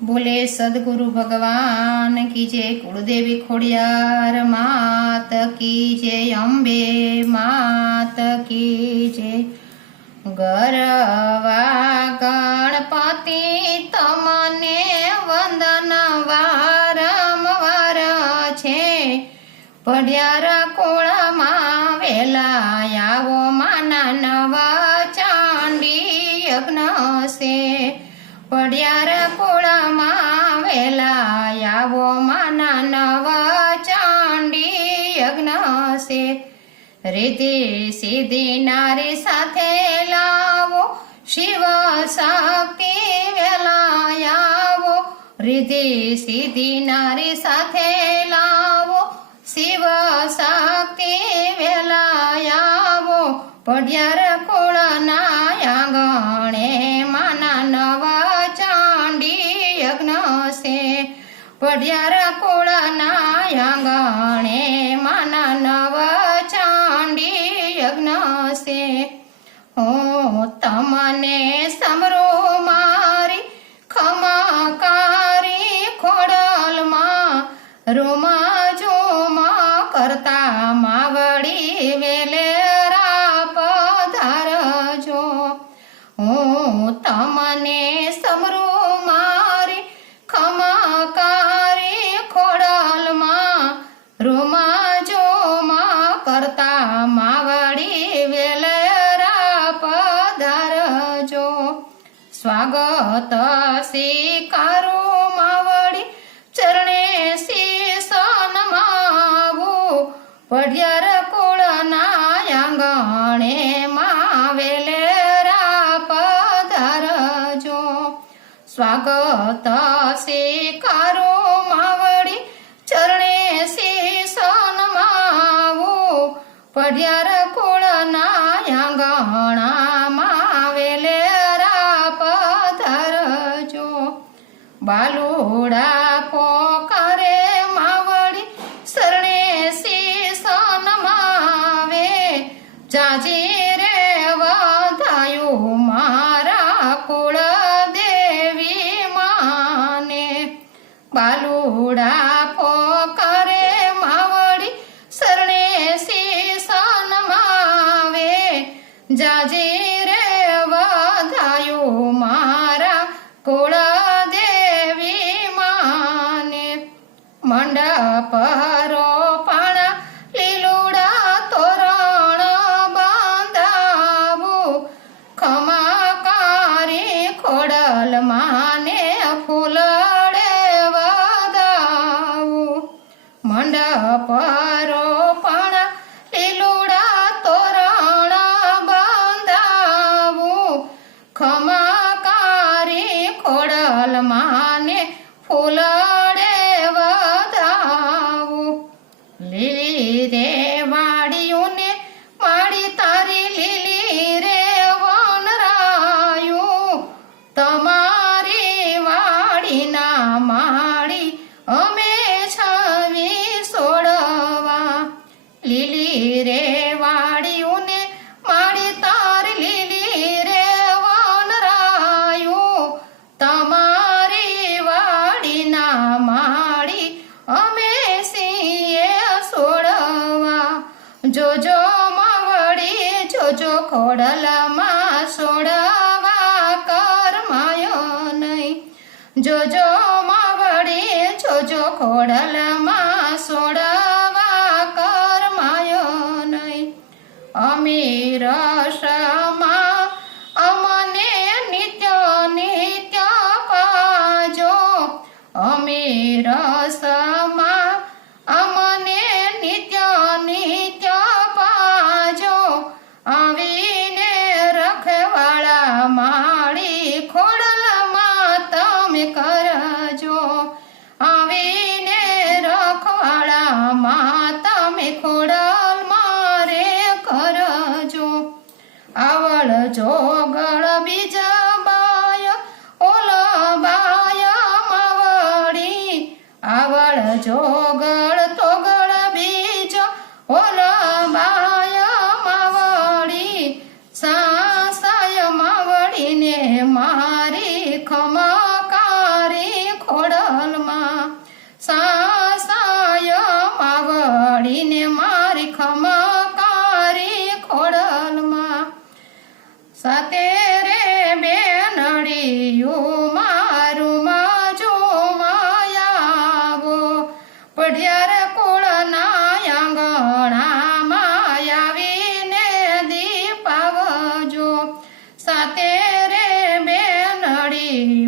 बोले सदगुरु भगवान की जय। कुलदेवी खोड़ियार मात की जय। अम्बे मात की जय। गरवा गणपति तमने वंदन वारंवार छे। पढ़्यार कोळामां वेला आवो माना नवा चांडी यज्ञ से। पढ़्यार कोळामां वेला आवो माना नवा चांडी यज्ञ से। रिद्धि सिद्धि नारी साथे लावो शिव शक्ति वेला आवो। रिद्धि सिद्धि नारी साथे लावो शिव शक्ति वेला आवो। पढ़्यार कोळना आंगणे माना नवा चांडी यज्ञ से। पढ़्यार कोळना आंगणे माना नवा चांडी यज्ञ से। हो तमने समरो मारी खमाकारी खोडलमां रोमा करता मावड़ी वेलेरा पधारजो। हूँ तमने समरू मारी खमाकारी खोडलमां रोमाजो करता मावड़ी वेलेरा पधारजो। स्वागत स्वीकारो मावड़ी चरणे पढ़्यार कोळना आंगणे मां वेलेरा पधारजो। स्वागत स्वीकारो मावड़ी चरणे शीश नमावो। पढ़्यार कोळना आंगणा मां वेलेरा पधारजो। बालुड़ा पोकारे मावड़ी शरणे जाजी रे वधायो मारा कुल देवी माने। बालुड़ा पोकारे मावड़ी शरणे शीश नमावे। जाजी रे वधायो मारा कुल देवी माने। मंडप रोपण लीलुड़ा तोरण बांधावो। खमाकारी खोडल माने फूलड़े वधावो। मंडप रोपण लीलुड़ा तोरण बांधावो। खमाकारी खोडल माने फूलड़े वधावो। લીલી રે વાડીઓને માડી તારી લીલી રે વનરાયું। તમારી વાડીના માડી અમે છવી સોડવા। લીલી રે વાડીઓને માડી તારી લીલી રે વનરાયું। તમારી વાડીના માડી અમે જોજો માવડી જોજો ખોડલમાં સોડવા કરમાયો નહીં। જોજો માવડી જોજો ખોડલમાં સોડવા કરમાયો નહીં। અમીર સમા અમને નિત્ય નિત્ય પાજો। અમીર સમા અમને નિત્ય નિત્ય પાજો। આવીને રખવાળા માળી ખોડલમાં તમે કરજો। આવીને રખવાળા માં તમે ખોડલમાં રે કરજો। આવળ જોગળ બીજા બાય ઓલ બાય માવડી। આવળ જોગળ તોગળ બીજ ઓલ બાય માવડી। સાસાય માવડીને મારી ખમકારી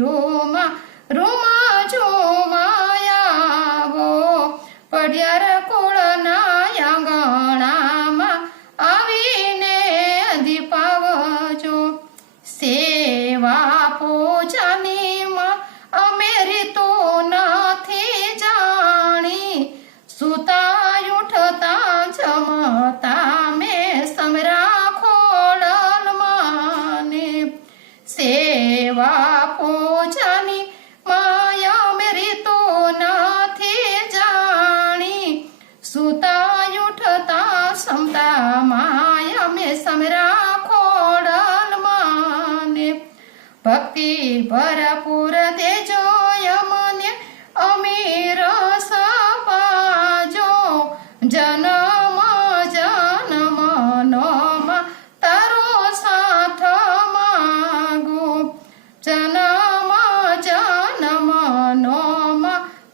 રૂમાં રૂમા જોમાયાવો પડિયાર કુળના આંગણામાં આવીને દીપાવજો સેવા પૂજાની માં અમે રીતો નથી જાણી સુતા ઉઠતા જમતા મેં સમરા ખોડલ માને સેવા પૂજાની માયા મેં રીતો નથી જાણી સુતા ઉઠતા સમતા માયા મેં સમરા ખોડલ માને ભક્તિ ભરપૂર દેજો યમને અમીર સપાજો જન્મ જન્મનો તારો સાથ માગો જન્મ જન્મનો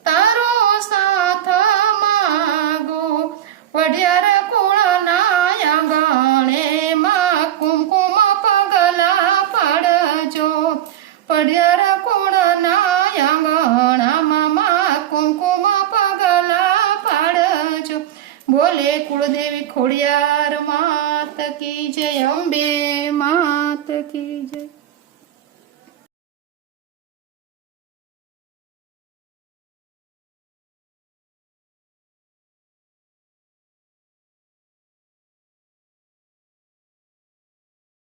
તારો સાથ માગો પડિયાર કુળના આંગણે માં કુમકુમ પગલા પાડજો પડિયાર કુળના આંગણામાં કુમકુમ પગલા પાડજો બોલે કુળદેવી ખોડિયાર માત કી જય અંબે માત કી જય